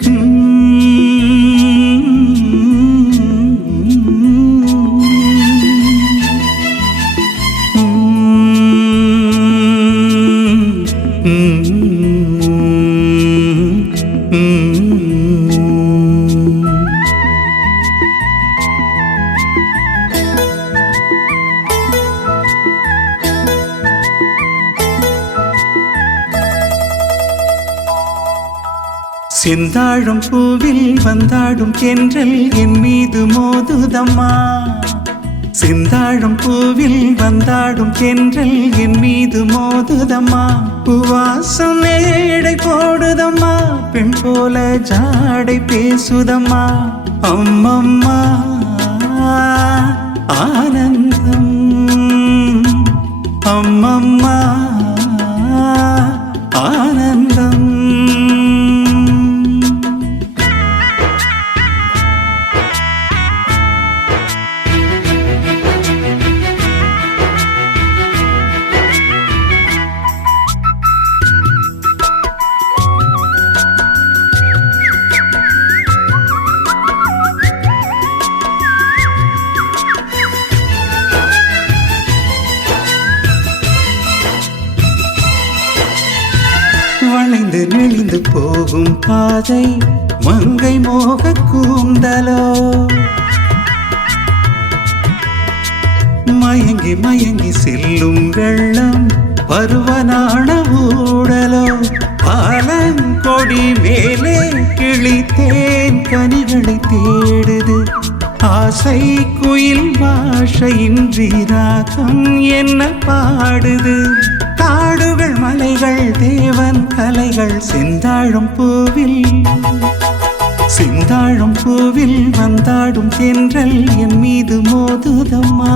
嗯。செந்தாழும் பூவில் வந்தாடும் தென்றல் என் மீது மோதுதம்மா. செந்தாழும் பூவில் வந்தாடும் தென்றல் என் மீது மோதுதம்மா. பூவாசம் மேடை போடுதம்மா பெண் போல ஜாடை பேசுதம்மா. அம்மம்மா ஆனந்தம். அம்மம்மா ஆனந்தம். வளைந்து நெளிந்து போகும் பாதை மங்கை மோக கூந்தலோ. மயங்கி மயங்கி செல்லும் வெள்ளம் பருவனான ஊடலோ. பாலங்கொடி மேலே கிழித்தேன் கனிகளை தேடுது ஆசை குயில் பாஷையின்றி ராகம் என்ன பாடுது? காடுகள் மலைகள் தேவன் கல மலர்கள் செந்தாழம் பூவில் செந்தாழம் பூவில் வந்தாடும் தென்றல் என் மீது மோதுதம்மா.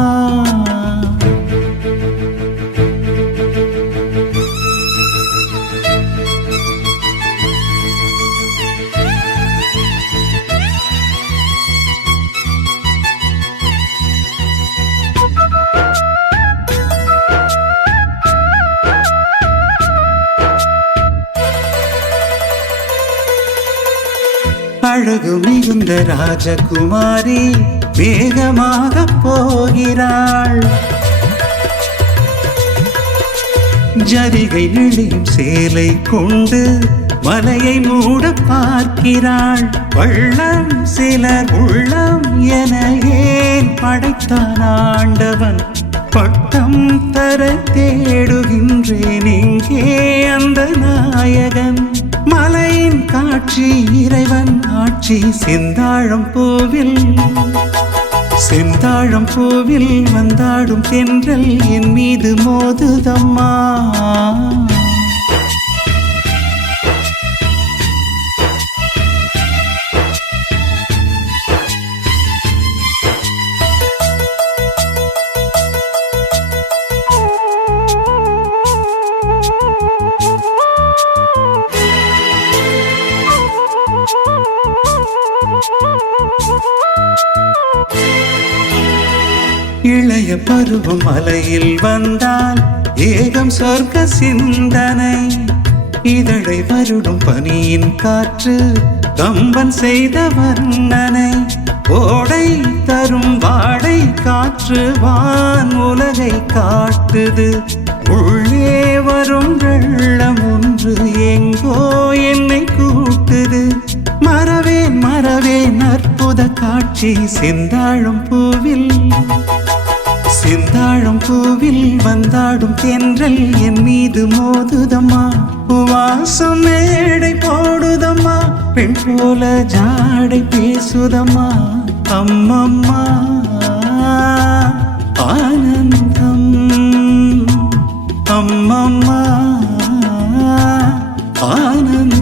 அழகு மிகுந்த ராஜகுமாரி வேகமாக போகிறாள். ஜரிகை நெளியும் சேலை கொண்டு மலையை மூட பார்க்கிறாள். வள்ளம் சிலர் உள்ளம் என ஏன் படைத்தான் ஆண்டவன்? பட்டம் தர தேடுகின்றேன் இங்கே அந்த நாயகன்? காட்சி இறைவன் ஆட்சி செந்தாழம் பூவில். செந்தாழம் பூவில் வந்தாடும் தென்றல் என் மீது மோதுதம்மா. இளைய பருவம் மலையில் வந்தால் ஏகம் சொர்க்க சிந்தனை. இதழை வருடும் பனியின் காற்று கம்பன் செய்த வர்ணனை. ஓடை தரும் வாடை காற்று வான் உலகை காட்டுது. உள்ளே வரும் வெள்ளம் ஒன்று எங்கோ என்னை கூட்டுது. மறவேன் மறவேன் அற்புத காட்சி செந்தாழும் பூவில். செந்தாழும் பூவில் வந்தாடும் தென்றல் என் மீது மோதுதம்மா. வாசம் மேடை போடுதம்மா. பெண் போல ஜாடை பேசுதம்மா. அம்மம்மா ஆனந்தம். அம்மம்மா ஆனந்தம்.